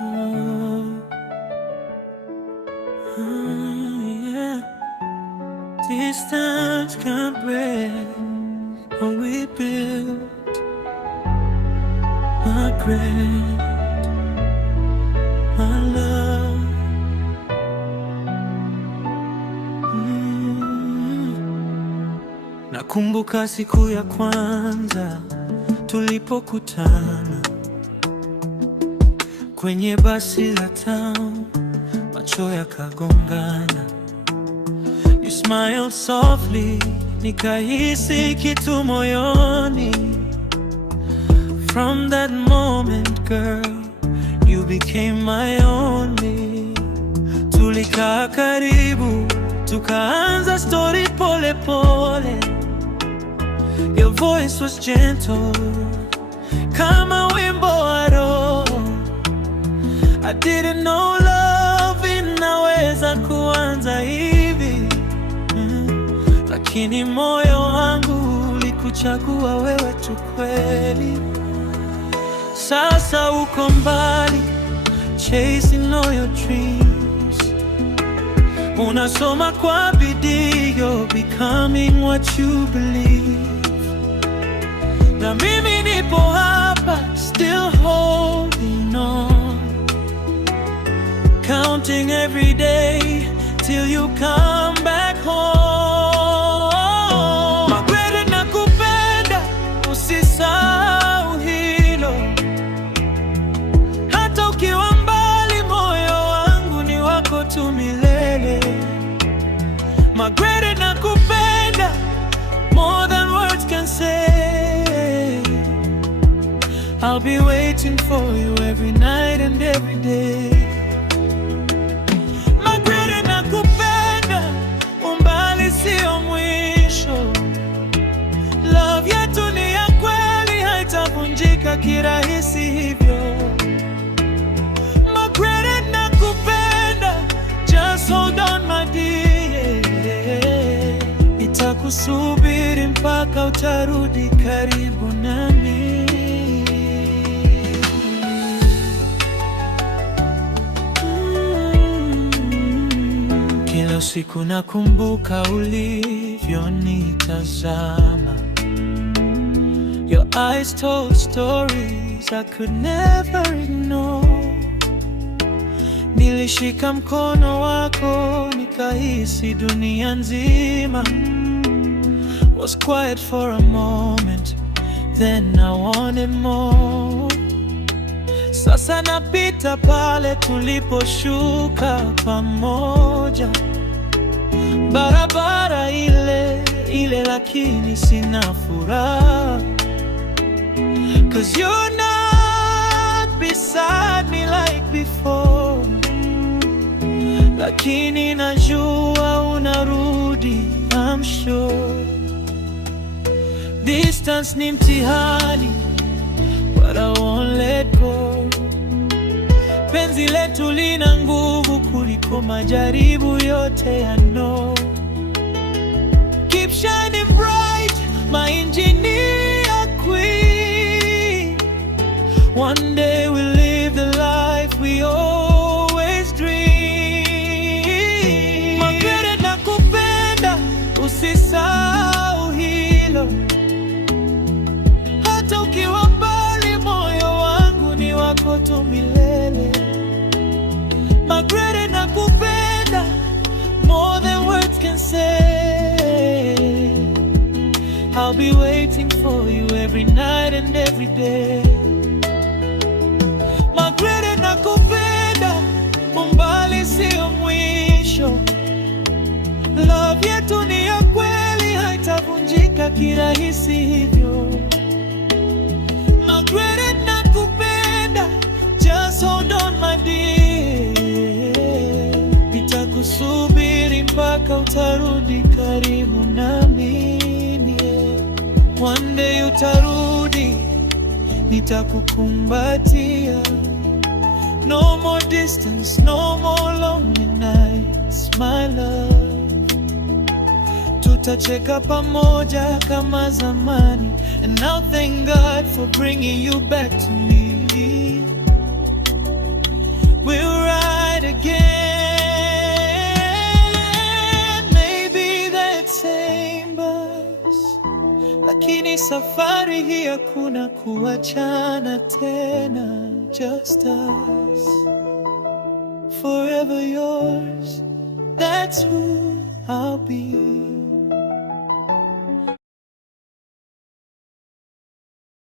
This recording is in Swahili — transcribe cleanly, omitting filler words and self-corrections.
Oh, yeah. Distance can't break what we built. My great, my love. Nakumbuka siku ya kwanza tulipokutana kwenye basi la town, macho yakagongana. You smiled softly, nikahisi kitu moyoni. From that moment, girl, you became my only. Tulikaa karibu, tukaanza story pole pole. Your voice was gentle, kama wimbo wa roho. I didn't know love inaweza kuanza hivi, lakini moyo wangu ulikuchagua wewe tu kweli. Sasa uko mbali, chasing all your dreams. Unasoma kwa bidii, you're becoming what you believe. Na mimi nipo hapa, still holding on, counting every day till you come back home. Magrete, nakupenda, usisahau hilo. Hata ukiwa mbali, moyo wangu ni wako tu milele. Magrete, nakupenda more than words can say. I'll be waiting for you every night and every day. Magrete, nakupenda, umbali sio mwisho. Love yetu ni ya kweli, haitavunjika kirahisi hivyo. Magrete, nakupenda, just hold on my dear. Nitakusubiri mpaka utarudi karibu nami. Kila siku nakumbuka ulivyonitazama. Your eyes told stories I could never ignore. Nilishika mkono wako, nikahisi dunia nzima. Was quiet for a moment, then I wanted more. Sasa napita pale tuliposhuka pamoja, barabara ile ile, lakini sina furaha. 'Cause you're not beside me like before. Lakini najua unarudi, I'm sure. Distance ni mtihani, but I won't let go. Penzi letu lina nguvu kuliko majaribu yote, I know. Keep shining bright, my engineer queen. One day we'll live the life we always dream. Magrete, nakupenda, usisahau hilo. Hata ukiwa mbali, moyo wangu ni wako tu milele. Magrete, nakupenda more than words can say. I'll be waiting for you every night and every day. Magrete, nakupenda, umbali sio mwisho. Love yetu ni ya kweli, haitavunjika kirahisi hivyo. Magrete, nakupenda, just hold on my dear. Nitakusubiri mpaka utarudi karibu nami. One day utarudi, nitakukumbatia. No more distance, no more lonely nights, my love. Tutacheka pamoja kama zamani, and now thank God for bringing you back to me. safari hii hakuna kuachana tena, just us, forever yours, that's who I'll be.